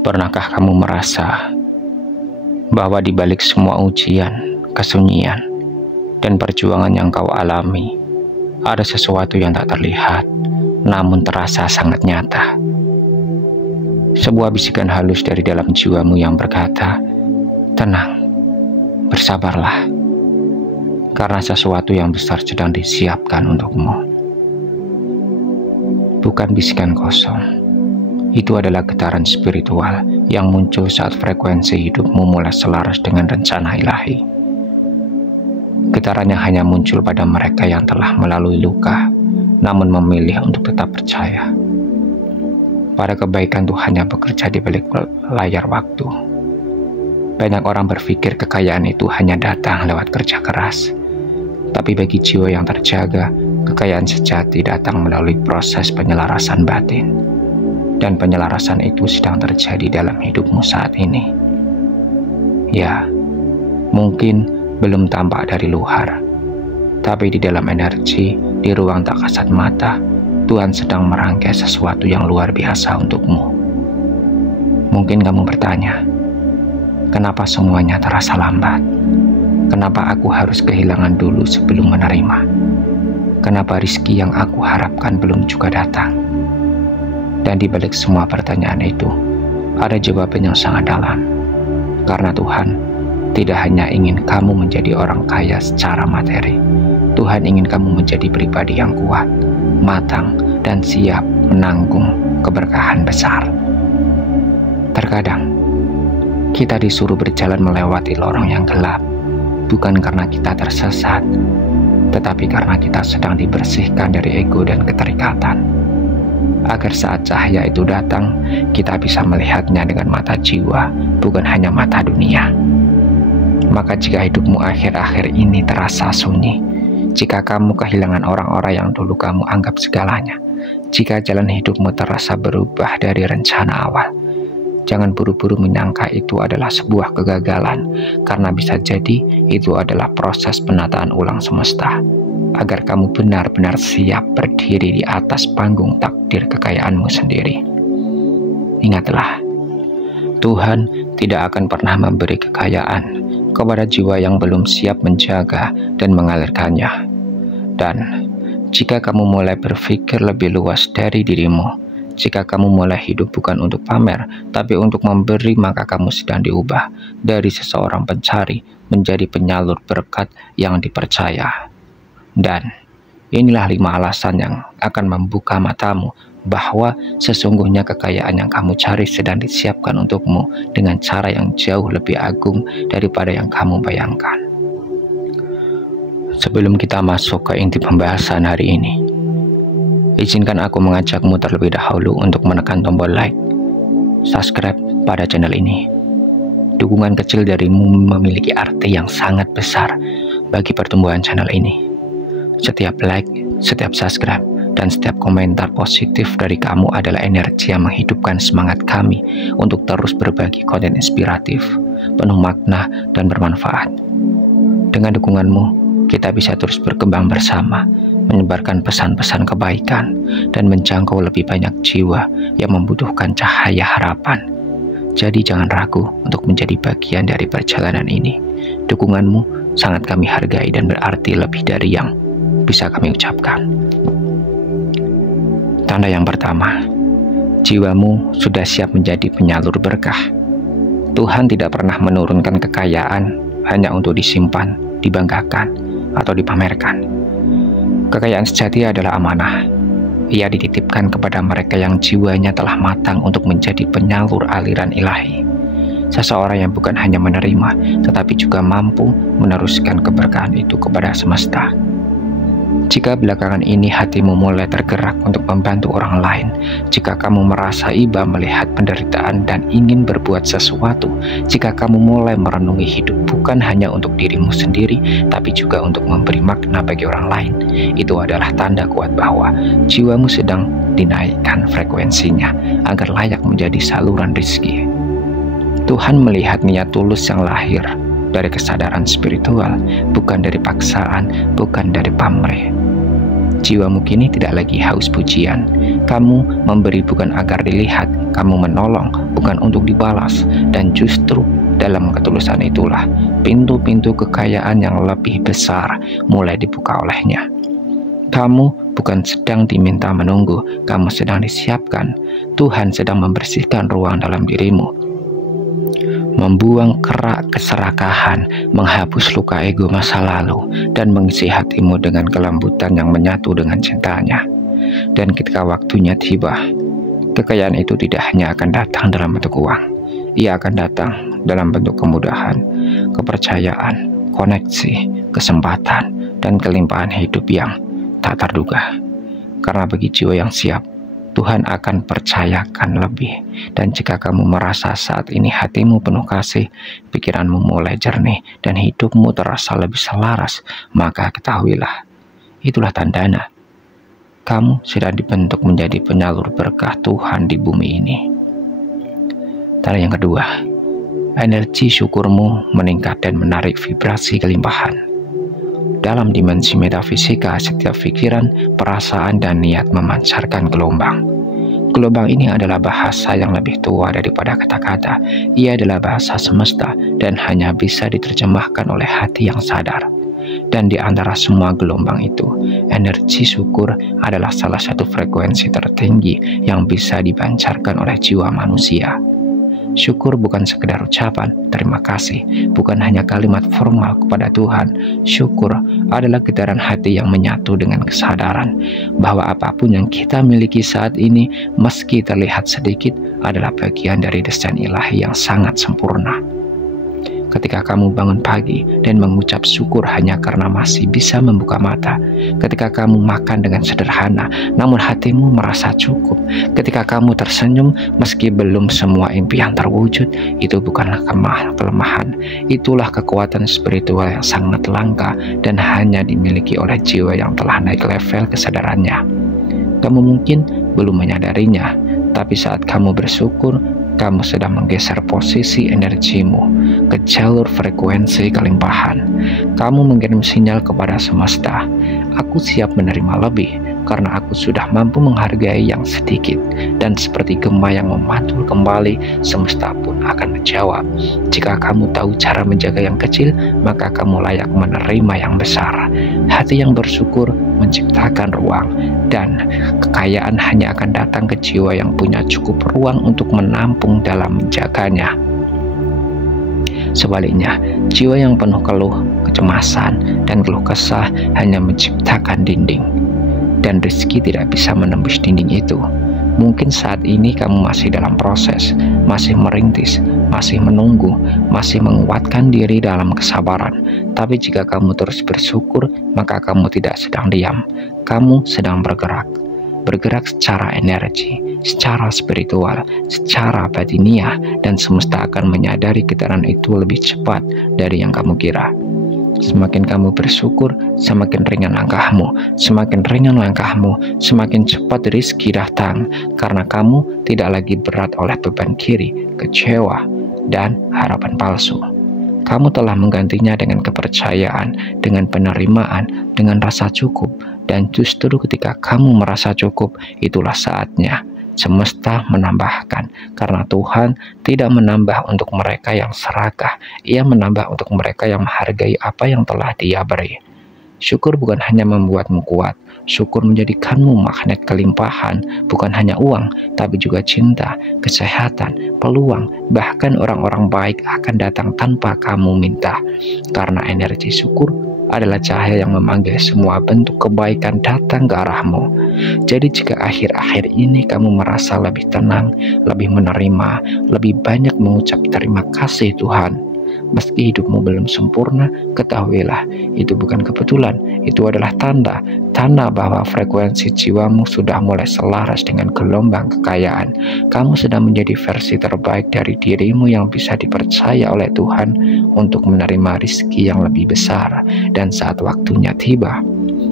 Pernahkah kamu merasa bahwa di balik semua ujian, kesunyian, dan perjuangan yang kau alami, ada sesuatu yang tak terlihat, namun terasa sangat nyata? Sebuah bisikan halus dari dalam jiwamu yang berkata, "Tenang, bersabarlah, karena sesuatu yang besar sedang disiapkan untukmu." Bukan bisikan kosong. Itu adalah getaran spiritual yang muncul saat frekuensi hidupmu mulai selaras dengan rencana ilahi. Getarannya hanya muncul pada mereka yang telah melalui luka, namun memilih untuk tetap percaya pada kebaikan Tuhan yang bekerja di balik layar waktu. Banyak orang berpikir kekayaan itu hanya datang lewat kerja keras, tapi bagi jiwa yang terjaga, kekayaan sejati datang melalui proses penyelarasan batin. Dan penyelarasan itu sedang terjadi dalam hidupmu saat ini. Ya, mungkin belum tampak dari luar, tapi di dalam energi, di ruang tak kasat mata, Tuhan sedang merangkai sesuatu yang luar biasa untukmu. Mungkin kamu bertanya, kenapa semuanya terasa lambat? Kenapa aku harus kehilangan dulu sebelum menerima? Kenapa rezeki yang aku harapkan belum juga datang? Dan di balik semua pertanyaan itu, ada jawaban yang sangat dalam. Karena Tuhan tidak hanya ingin kamu menjadi orang kaya secara materi. Tuhan ingin kamu menjadi pribadi yang kuat, matang, dan siap menanggung keberkahan besar. Terkadang, kita disuruh berjalan melewati lorong yang gelap, bukan karena kita tersesat, tetapi karena kita sedang dibersihkan dari ego dan keterikatan. Agar saat cahaya itu datang, kita bisa melihatnya dengan mata jiwa, bukan hanya mata dunia. Maka jika hidupmu akhir-akhir ini terasa sunyi, jika kamu kehilangan orang-orang yang dulu kamu anggap segalanya, jika jalan hidupmu terasa berubah dari rencana awal, jangan buru-buru menyangka itu adalah sebuah kegagalan, karena bisa jadi itu adalah proses penataan ulang semesta, agar kamu benar-benar siap berdiri di atas panggung takdir kekayaanmu sendiri. Ingatlah, Tuhan tidak akan pernah memberi kekayaan kepada jiwa yang belum siap menjaga dan mengalirkannya. Dan jika kamu mulai berpikir lebih luas dari dirimu, jika kamu mulai hidup bukan untuk pamer, tapi untuk memberi, maka kamu sedang diubah dari seseorang pencari menjadi penyalur berkat yang dipercaya. Dan inilah 5 alasan yang akan membuka matamu bahwa sesungguhnya kekayaan yang kamu cari sedang disiapkan untukmu dengan cara yang jauh lebih agung daripada yang kamu bayangkan. Sebelum kita masuk ke inti pembahasan hari ini, izinkan aku mengajakmu terlebih dahulu untuk menekan tombol like, subscribe pada channel ini. Dukungan kecil darimu memiliki arti yang sangat besar bagi pertumbuhan channel ini. Setiap like, setiap subscribe, dan setiap komentar positif dari kamu adalah energi yang menghidupkan semangat kami untuk terus berbagi konten inspiratif, penuh makna, dan bermanfaat. Dengan dukunganmu, kita bisa terus berkembang bersama, menyebarkan pesan-pesan kebaikan, dan menjangkau lebih banyak jiwa yang membutuhkan cahaya harapan. Jadi jangan ragu untuk menjadi bagian dari perjalanan ini. Dukunganmu sangat kami hargai dan berarti lebih dari yang bisa kami ucapkan. Tanda yang pertama, jiwamu sudah siap menjadi penyalur berkah. Tuhan tidak pernah menurunkan kekayaan hanya untuk disimpan, dibanggakan, atau dipamerkan. Kekayaan sejati adalah amanah. Ia dititipkan kepada mereka yang jiwanya telah matang untuk menjadi penyalur aliran ilahi. Seseorang yang bukan hanya menerima, tetapi juga mampu meneruskan keberkahan itu kepada semesta. Jika belakangan ini hatimu mulai tergerak untuk membantu orang lain, jika kamu merasa iba melihat penderitaan dan ingin berbuat sesuatu, jika kamu mulai merenungi hidup bukan hanya untuk dirimu sendiri, tapi juga untuk memberi makna bagi orang lain, itu adalah tanda kuat bahwa jiwamu sedang dinaikkan frekuensinya agar layak menjadi saluran rezeki. Tuhan melihat niat tulus yang lahir dari kesadaran spiritual, bukan dari paksaan, bukan dari pamrih. Jiwamu kini tidak lagi haus pujian. Kamu memberi bukan agar dilihat, kamu menolong bukan untuk dibalas, dan justru dalam ketulusan itulah pintu-pintu kekayaan yang lebih besar mulai dibuka olehnya. Kamu bukan sedang diminta menunggu, kamu sedang disiapkan. Tuhan sedang membersihkan ruang dalam dirimu, membuang kerak keserakahan, menghapus luka ego masa lalu, dan mengisi hatimu dengan kelembutan yang menyatu dengan cintanya. Dan ketika waktunya tiba, kekayaan itu tidak hanya akan datang dalam bentuk uang, ia akan datang dalam bentuk kemudahan, kepercayaan, koneksi, kesempatan, dan kelimpahan hidup yang tak terduga. Karena bagi jiwa yang siap, Tuhan akan percayakan lebih. Dan jika kamu merasa saat ini hatimu penuh kasih, pikiranmu mulai jernih, dan hidupmu terasa lebih selaras, maka ketahuilah, itulah tandanya kamu sedang dibentuk menjadi penyalur berkah Tuhan di bumi ini. Tanda yang kedua, energi syukurmu meningkat dan menarik vibrasi kelimpahan. Dalam dimensi metafisika, setiap pikiran, perasaan, dan niat memancarkan gelombang. Gelombang ini adalah bahasa yang lebih tua daripada kata-kata. Ia adalah bahasa semesta dan hanya bisa diterjemahkan oleh hati yang sadar. Dan di antara semua gelombang itu, energi syukur adalah salah satu frekuensi tertinggi yang bisa dipancarkan oleh jiwa manusia. Syukur bukan sekedar ucapan terima kasih, bukan hanya kalimat formal kepada Tuhan. Syukur adalah getaran hati yang menyatu dengan kesadaran bahwa apapun yang kita miliki saat ini, meski terlihat sedikit, adalah bagian dari desain ilahi yang sangat sempurna. Ketika kamu bangun pagi dan mengucap syukur hanya karena masih bisa membuka mata, ketika kamu makan dengan sederhana namun hatimu merasa cukup, ketika kamu tersenyum meski belum semua impian terwujud, itu bukanlah kelemahan, itulah kekuatan spiritual yang sangat langka dan hanya dimiliki oleh jiwa yang telah naik level kesadarannya. Kamu mungkin belum menyadarinya, tapi saat kamu bersyukur, kamu sedang menggeser posisi energimu ke jalur frekuensi kelimpahan. Kamu mengirim sinyal kepada semesta, aku siap menerima lebih karena aku sudah mampu menghargai yang sedikit. Dan seperti gema yang memantul kembali, semesta pun akan menjawab. Jika kamu tahu cara menjaga yang kecil, maka kamu layak menerima yang besar. Hati yang bersyukur menciptakan ruang, dan kekayaan hanya akan datang ke jiwa yang punya cukup ruang untuk menampung dalam menjaganya. Sebaliknya, jiwa yang penuh keluh, kecemasan, dan keluh kesah hanya menciptakan dinding, dan rezeki tidak bisa menembus dinding itu. Mungkin saat ini kamu masih dalam proses, masih merintis, masih menunggu, masih menguatkan diri dalam kesabaran. Tapi jika kamu terus bersyukur, maka kamu tidak sedang diam. Kamu sedang bergerak. Bergerak secara energi, secara spiritual, secara batiniah, dan semesta akan menyadari getaran itu lebih cepat dari yang kamu kira. Semakin kamu bersyukur, semakin ringan langkahmu. Semakin ringan langkahmu, semakin cepat rezeki datang, karena kamu tidak lagi berat oleh beban kiri, kecewa, dan harapan palsu. Kamu telah menggantinya dengan kepercayaan, dengan penerimaan, dengan rasa cukup. Dan justru ketika kamu merasa cukup, itulah saatnya semesta menambahkan, karena Tuhan tidak menambah untuk mereka yang serakah, Ia menambah untuk mereka yang menghargai apa yang telah Dia beri. Syukur bukan hanya membuatmu kuat, syukur menjadikanmu magnet kelimpahan, bukan hanya uang, tapi juga cinta, kesehatan, peluang, bahkan orang-orang baik akan datang tanpa kamu minta, karena energi syukur adalah cahaya yang memanggil semua bentuk kebaikan datang ke arahmu. Jadi jika akhir-akhir ini kamu merasa lebih tenang, lebih menerima, lebih banyak mengucap terima kasih Tuhan, meski hidupmu belum sempurna, ketahuilah, itu bukan kebetulan, itu adalah tanda bahwa frekuensi jiwamu sudah mulai selaras dengan gelombang kekayaan. Kamu sedang menjadi versi terbaik dari dirimu yang bisa dipercaya oleh Tuhan untuk menerima rezeki yang lebih besar. Dan saat waktunya tiba,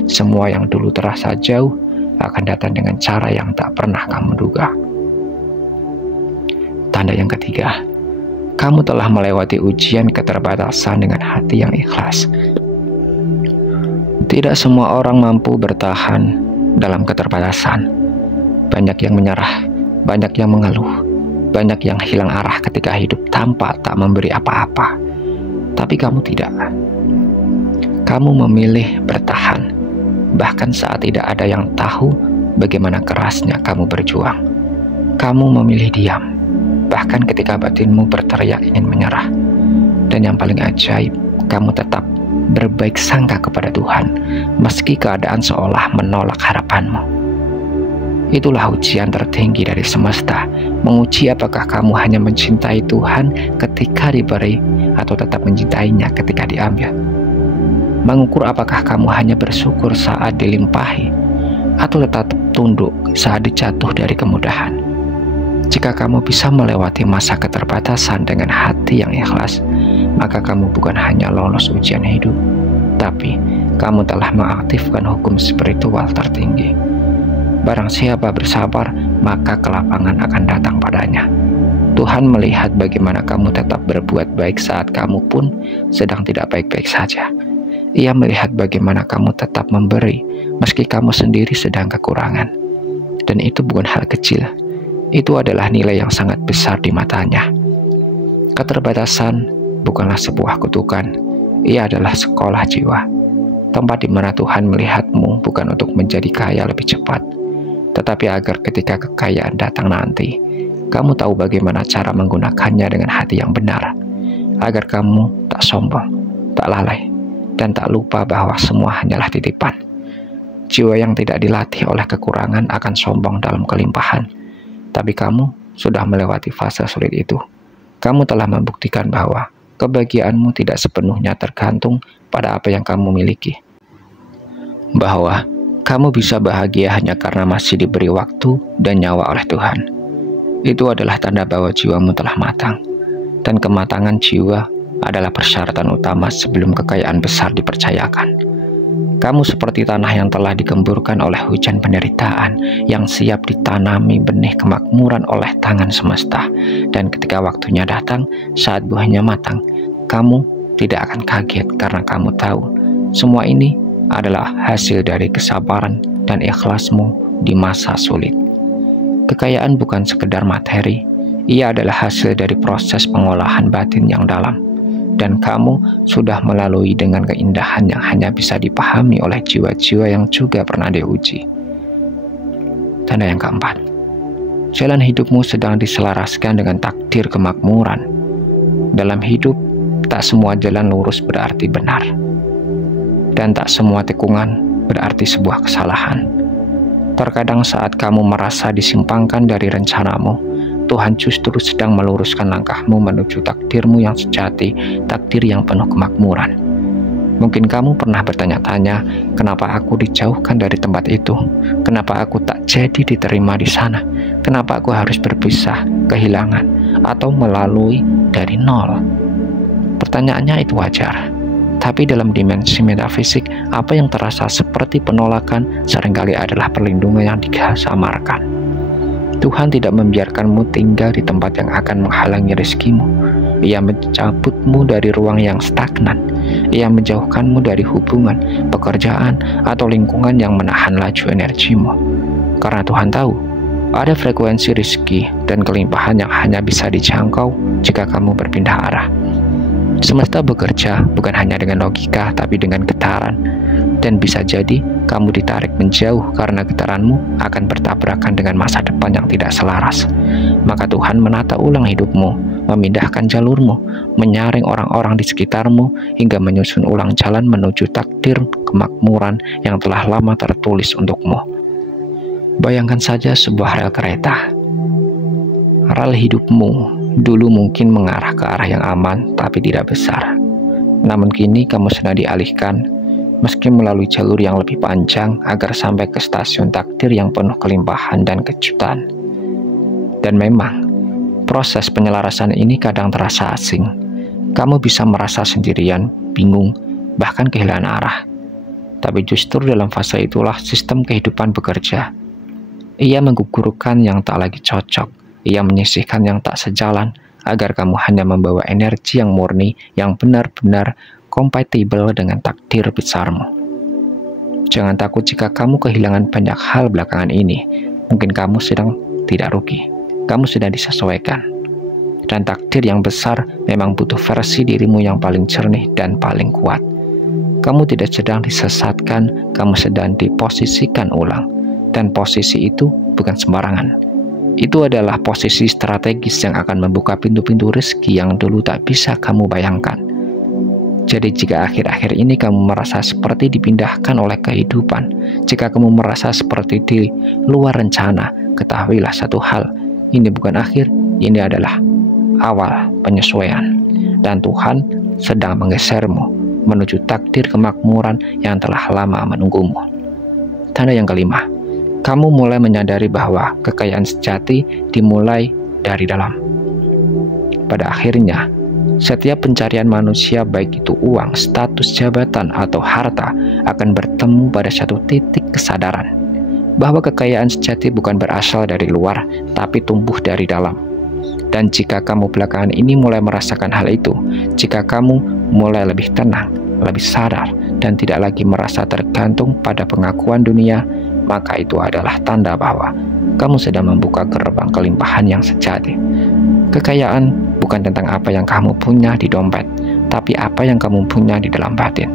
semua yang dulu terasa jauh akan datang dengan cara yang tak pernah kamu duga. Tanda yang ketiga, kamu telah melewati ujian keterbatasan dengan hati yang ikhlas. Tidak semua orang mampu bertahan dalam keterbatasan. Banyak yang menyerah, banyak yang mengeluh, banyak yang hilang arah ketika hidup tanpa tak memberi apa-apa. Tapi kamu tidak. Kamu memilih bertahan, bahkan saat tidak ada yang tahu bagaimana kerasnya kamu berjuang. Kamu memilih diam, bahkan ketika batinmu berteriak ingin menyerah. Dan yang paling ajaib, kamu tetap berbaik sangka kepada Tuhan, meski keadaan seolah menolak harapanmu. Itulah ujian tertinggi dari semesta, menguji apakah kamu hanya mencintai Tuhan ketika diberi, atau tetap mencintainya ketika diambil. Mengukur apakah kamu hanya bersyukur saat dilimpahi, atau tetap tunduk saat dijatuh dari kemudahan. Jika kamu bisa melewati masa keterbatasan dengan hati yang ikhlas, maka kamu bukan hanya lolos ujian hidup, tapi kamu telah mengaktifkan hukum spiritual tertinggi. Barang siapa bersabar, maka kelapangan akan datang padanya. Tuhan melihat bagaimana kamu tetap berbuat baik saat kamu pun sedang tidak baik-baik saja. Ia melihat bagaimana kamu tetap memberi, meski kamu sendiri sedang kekurangan. Dan itu bukan hal kecil. Itu adalah nilai yang sangat besar di matanya. Keterbatasan bukanlah sebuah kutukan, ia adalah sekolah jiwa. Tempat di mana Tuhan melihatmu bukan untuk menjadi kaya lebih cepat, tetapi agar ketika kekayaan datang nanti, kamu tahu bagaimana cara menggunakannya dengan hati yang benar, agar kamu tak sombong, tak lalai, dan tak lupa bahwa semua hanyalah titipan. Jiwa yang tidak dilatih oleh kekurangan akan sombong dalam kelimpahan. Tapi kamu sudah melewati fase sulit itu. Kamu telah membuktikan bahwa kebahagiaanmu tidak sepenuhnya tergantung pada apa yang kamu miliki. Bahwa kamu bisa bahagia hanya karena masih diberi waktu dan nyawa oleh Tuhan. Itu adalah tanda bahwa jiwamu telah matang. Dan kematangan jiwa adalah persyaratan utama sebelum kekayaan besar dipercayakan. Kamu seperti tanah yang telah digemburkan oleh hujan penderitaan, yang siap ditanami benih kemakmuran oleh tangan semesta. Dan ketika waktunya datang, saat buahnya matang, kamu tidak akan kaget karena kamu tahu semua ini adalah hasil dari kesabaran dan ikhlasmu di masa sulit. Kekayaan bukan sekedar materi, ia adalah hasil dari proses pengolahan batin yang dalam. Dan kamu sudah melalui dengan keindahan yang hanya bisa dipahami oleh jiwa-jiwa yang juga pernah diuji. Tanda yang keempat, jalan hidupmu sedang diselaraskan dengan takdir kemakmuran. Dalam hidup, tak semua jalan lurus berarti benar. Dan tak semua tikungan berarti sebuah kesalahan. Terkadang saat kamu merasa disimpangkan dari rencanamu, Tuhan justru sedang meluruskan langkahmu menuju takdirmu yang sejati, takdir yang penuh kemakmuran. Mungkin kamu pernah bertanya-tanya, kenapa aku dijauhkan dari tempat itu? Kenapa aku tak jadi diterima di sana? Kenapa aku harus berpisah, kehilangan, atau melalui dari nol? Pertanyaannya itu wajar. Tapi dalam dimensi metafisik, apa yang terasa seperti penolakan seringkali adalah perlindungan yang disamarkan. Tuhan tidak membiarkanmu tinggal di tempat yang akan menghalangi rezekimu. Ia mencabutmu dari ruang yang stagnan. Ia menjauhkanmu dari hubungan, pekerjaan, atau lingkungan yang menahan laju energimu. Karena Tuhan tahu, ada frekuensi rezeki dan kelimpahan yang hanya bisa dijangkau jika kamu berpindah arah. Semesta bekerja bukan hanya dengan logika, tapi dengan getaran. Dan bisa jadi kamu ditarik menjauh karena getaranmu akan bertabrakan dengan masa depan yang tidak selaras. Maka Tuhan menata ulang hidupmu, memindahkan jalurmu, menyaring orang-orang di sekitarmu, hingga menyusun ulang jalan menuju takdir kemakmuran yang telah lama tertulis untukmu. Bayangkan saja sebuah rel kereta. Rel hidupmu dulu mungkin mengarah ke arah yang aman tapi tidak besar. Namun kini kamu sedang dialihkan, meski melalui jalur yang lebih panjang agar sampai ke stasiun takdir yang penuh kelimpahan dan kejutan. Dan memang, proses penyelarasan ini kadang terasa asing. Kamu bisa merasa sendirian, bingung, bahkan kehilangan arah. Tapi justru dalam fase itulah sistem kehidupan bekerja. Ia menggugurkan yang tak lagi cocok, ia menyisihkan yang tak sejalan, agar kamu hanya membawa energi yang murni, yang benar-benar kompatibel dengan takdir besarmu. Jangan takut jika kamu kehilangan banyak hal belakangan ini. Mungkin kamu sedang tidak rugi. Kamu sedang disesuaikan. Dan takdir yang besar memang butuh versi dirimu yang paling jernih dan paling kuat. Kamu tidak sedang disesatkan, kamu sedang diposisikan ulang. Dan posisi itu bukan sembarangan. Itu adalah posisi strategis yang akan membuka pintu-pintu rezeki yang dulu tak bisa kamu bayangkan. Jadi jika akhir-akhir ini kamu merasa seperti dipindahkan oleh kehidupan, jika kamu merasa seperti di luar rencana, ketahuilah satu hal, ini bukan akhir, ini adalah awal penyesuaian. Dan Tuhan sedang menggesermu menuju takdir kemakmuran yang telah lama menunggumu. Tanda yang kelima, kamu mulai menyadari bahwa kekayaan sejati dimulai dari dalam. Pada akhirnya, setiap pencarian manusia, baik itu uang, status jabatan, atau harta, akan bertemu pada satu titik kesadaran bahwa kekayaan sejati bukan berasal dari luar, tapi tumbuh dari dalam. Dan jika kamu belakangan ini mulai merasakan hal itu, jika kamu mulai lebih tenang, lebih sadar, dan tidak lagi merasa tergantung pada pengakuan dunia, maka itu adalah tanda bahwa kamu sedang membuka gerbang kelimpahan yang sejati. Kekayaan bukan tentang apa yang kamu punya di dompet, tapi apa yang kamu punya di dalam batin.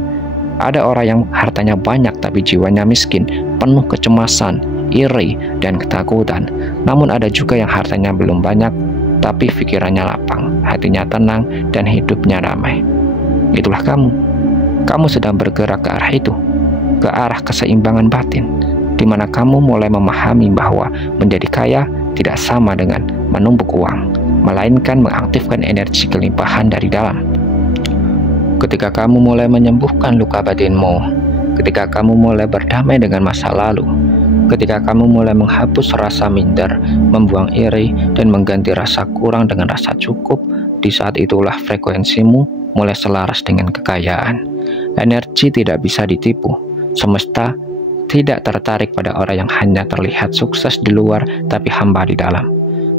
Ada orang yang hartanya banyak tapi jiwanya miskin, penuh kecemasan, iri, dan ketakutan. Namun ada juga yang hartanya belum banyak, tapi pikirannya lapang, hatinya tenang, dan hidupnya damai. Itulah kamu. Kamu sedang bergerak ke arah itu, ke arah keseimbangan batin, di mana kamu mulai memahami bahwa menjadi kaya tidak sama dengan menumpuk uang, melainkan mengaktifkan energi kelimpahan dari dalam. Ketika kamu mulai menyembuhkan luka batinmu, ketika kamu mulai berdamai dengan masa lalu, ketika kamu mulai menghapus rasa minder, membuang iri, dan mengganti rasa kurang dengan rasa cukup, di saat itulah frekuensimu mulai selaras dengan kekayaan. Energi tidak bisa ditipu. Semesta tidak tertarik pada orang yang hanya terlihat sukses di luar tapi hamba di dalam.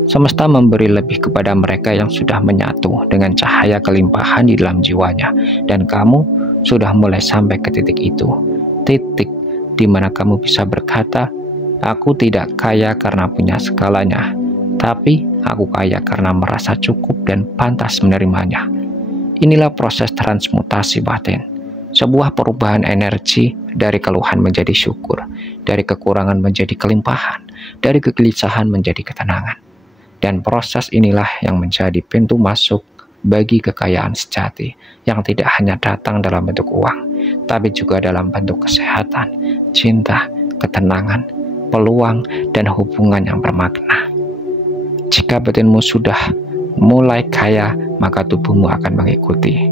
Semesta memberi lebih kepada mereka yang sudah menyatu dengan cahaya kelimpahan di dalam jiwanya, dan kamu sudah mulai sampai ke titik itu, titik di mana kamu bisa berkata, "Aku tidak kaya karena punya segalanya, tapi aku kaya karena merasa cukup dan pantas menerimanya." Inilah proses transmutasi batin, sebuah perubahan energi dari keluhan menjadi syukur, dari kekurangan menjadi kelimpahan, dari kegelisahan menjadi ketenangan. Dan proses inilah yang menjadi pintu masuk bagi kekayaan sejati yang tidak hanya datang dalam bentuk uang, tapi juga dalam bentuk kesehatan, cinta, ketenangan, peluang, dan hubungan yang bermakna. Jika batinmu sudah mulai kaya, maka tubuhmu akan mengikuti.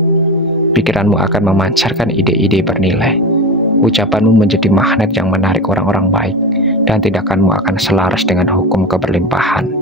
Pikiranmu akan memancarkan ide-ide bernilai. Ucapanmu menjadi magnet yang menarik orang-orang baik, dan tindakanmu akan selaras dengan hukum keberlimpahan.